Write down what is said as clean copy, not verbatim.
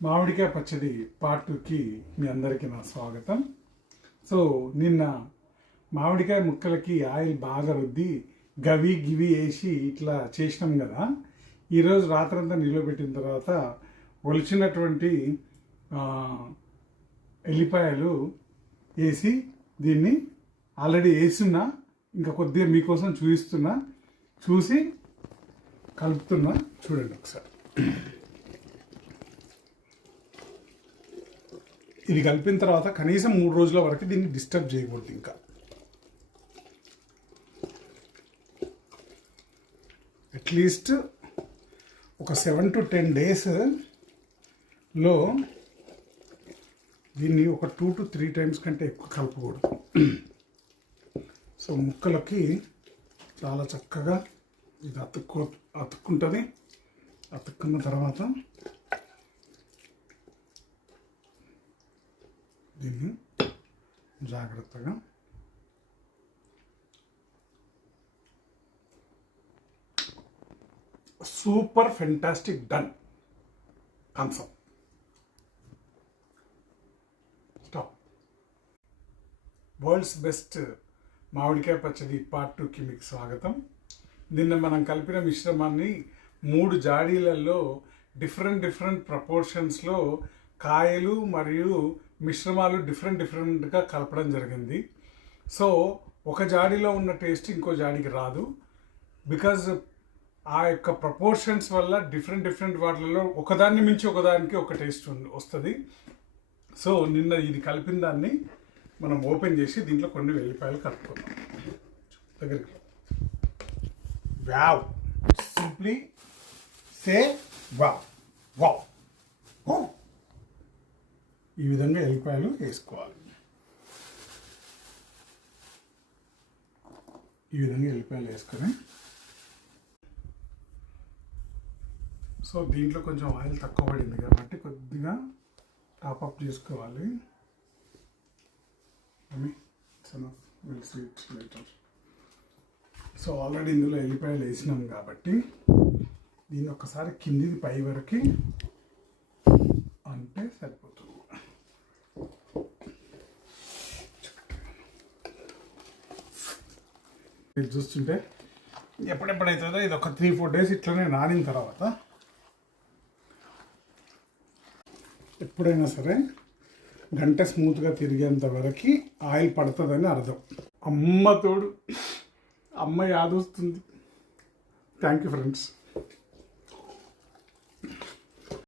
మామిడికాయ పచ్చడి పార్ట్ 2కి మీ అందరికీ నా స్వాగతం. సో నిన్న మామిడికాయ ముక్కలకి ఆయిల్ బాగా రుద్ది గవి గివి వేసి ఇట్లా చేసినాం కదా. ఈరోజు రాత్రంతా నిలబెట్టిన తర్వాత ఒలిచినటువంటి ఎల్లిపాయలు వేసి దీన్ని ఆల్రెడీ వేస్తున్నా, ఇంకా కొద్దిగా మీకోసం చూపిస్తున్నా, చూసి కలుపుతున్నా. చూడండి ఒకసారి. ఇది కలిపిన తర్వాత కనీసం 3 రోజుల వరకు దీన్ని డిస్టర్బ్ చేయకూడదు. ఇంకా అట్లీస్ట్ ఒక 7 to 10 డేస్లో దీన్ని ఒక 2 to 3 టైమ్స్ కంటే ఎక్కువ కలపకూడదు. సో ముక్కలకి చాలా చక్కగా ఇది అతుక్కుంటుంది. అతుక్కున్న తర్వాత దీన్ని జాగ్రత్తగా super fantastic done consume stop. World's best మామిడికాయ పచ్చడి పార్ట్ 2కి మీకు స్వాగతం. నిన్న మనం కలిపిన మిశ్రమాన్ని 3 జాడీలలో డిఫరెంట్ ప్రపోర్షన్స్లో కాయలు మరియు మిశ్రమాలు డిఫరెంట్గా కలపడం జరిగింది. సో ఒక జాడీలో ఉన్న టేస్ట్ ఇంకో జాడీకి రాదు. బికాజ్ ఆ యొక్క ప్రపోర్షన్స్ వల్ల డిఫరెంట్ వాటిలలో ఒకదాన్ని మించి ఒకదానికి ఒక టేస్ట్ వస్తుంది. సో నిన్న ఇది కలిపిన దాన్ని మనం ఓపెన్ చేసి దీంట్లో కొన్ని వెల్లిపాయలు కలుపుకుందాం. దగ్గరికి wow, simply say wow wow. ఈ విధంగా ఎల్లిపాయలు వేసుకోవాలి. ఈ విధంగా ఎల్లిపాయలు వేసుకొని, సో దీంట్లో కొంచెం ఆయిల్ తక్కువ పడింది కాబట్టి కొద్దిగా టాప్అప్ చేసుకోవాలి. సో ఆల్రెడీ ఇందులో ఎల్లిపాయలు వేసినాం కాబట్టి దీన్ని ఒక్కసారి కిందిది పై వరకు అంటే సరిపోతుంది. మీరు చూస్తుంటే ఎప్పుడెప్పుడైతుందో ఇది ఒక 3-4 డేస్ ఇట్లనే నానిన తర్వాత ఎప్పుడైనా సరే గంట స్మూత్గా తిరిగేంత వరకు ఆయిల్ పడుతుందని అర్థం. అమ్మ తోడు, అమ్మ యాదొస్తుంది. Thank you friends.